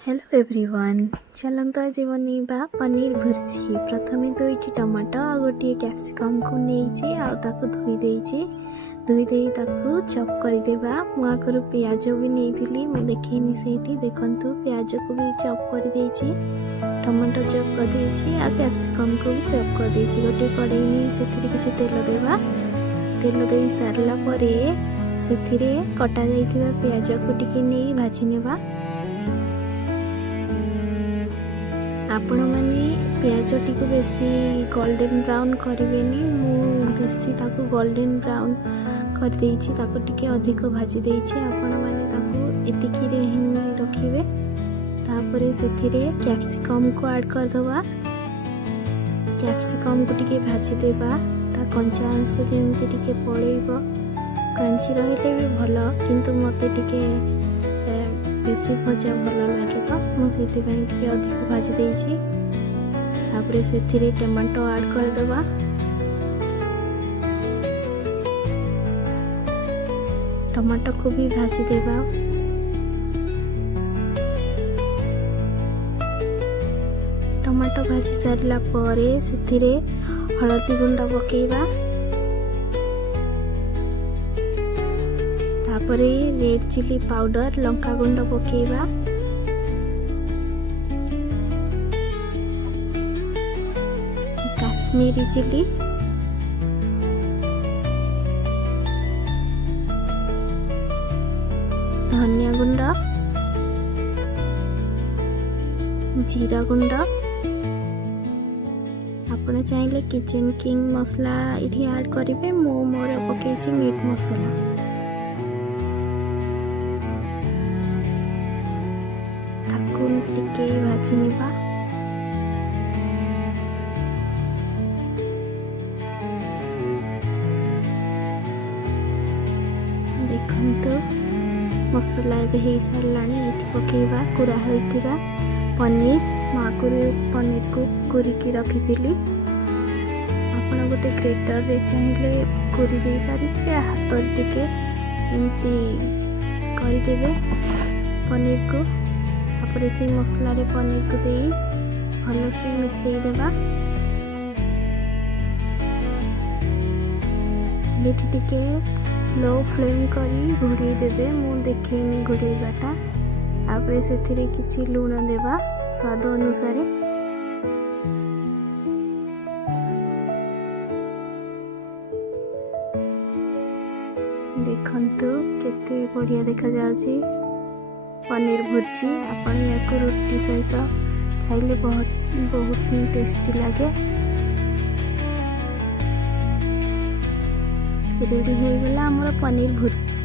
Hello everyone चलता आज बनेबा पनीर भुर्जी। प्रथम दुईटी टमाटो आ गोटे कैप्सिकम को नहीं आउ धोई धोई चप करदेबा। मुझे पियाज भी नहीं मुझे से देखु पियाज को भी चप कर टमाटो चप कर आ कैप्सिकम को भी चप कर गोटे कड़े नहीं से किसी तेल देवा। तेल दे सारा पर से कटा जाइथिबा पियाज को टिके नहीं भाजी नेबा। आपण मैंने पियाज टी को बेसी गोल्डन ब्राउन करेनि बेसी ताको गोल्डन ब्राउन कर देछि ताको टिके अधिक भाजी देछि। आपण मैंने ताको एतिकी रे रखिबे। तापरे सेथिरे कैप्सिकम को ऐड कर दवा। कैप्सिकम को टिके भाजी देबा ता कंचा अंश जेमति टिके पळेइबो। क्रंची रहिले भी भलो किंतु मते टिके बेसी भजा भल लगे तो मुझे अधिक भाजी देछि। तापरे सेथिरे टमाटो ऐड कर दवा। टमाटो को भी भाजी देबा। टमाटो भाजी सारिला परे सेथिरे हळदी गुंड पकेइबा। तापरे रेड चिली पाउडर लंका गुंड पकेइबा। काश्मीरी चिली धनिया गुंड जीरा गुंड आपण चाहिले किचन किंग मसला इठी ऐड करिवे। मोर पकेछि मीट मसला। टिके भाजी नेबा। देखंतु मसला ए हे सारलानी एठी पकेबा कुरा होइतिबा पनीर माकुरी पनीर को कुरिकी रखिथिली। आपण गोटे ग्रेटर रे चाहिले कुरी दे पारिबे। हाथ टिके एमती करि देबे पनीर को। तापर से मसला रे पनीर को दे भल से मिसई देबा। लिट टिके लो फ्लेम करी घोड़े देबे। मु देखेनी घोड़ेबाटा। तापर से किछि लूण देबा स्वाद अनुसार। देखंतु केते बढ़िया देखा जाउची पनीर भुर्जी। आपण या रुटी सहित खाइले बहुत ही टेस्टी लगे। रेडी हो गला हमर पनीर भुर्जी।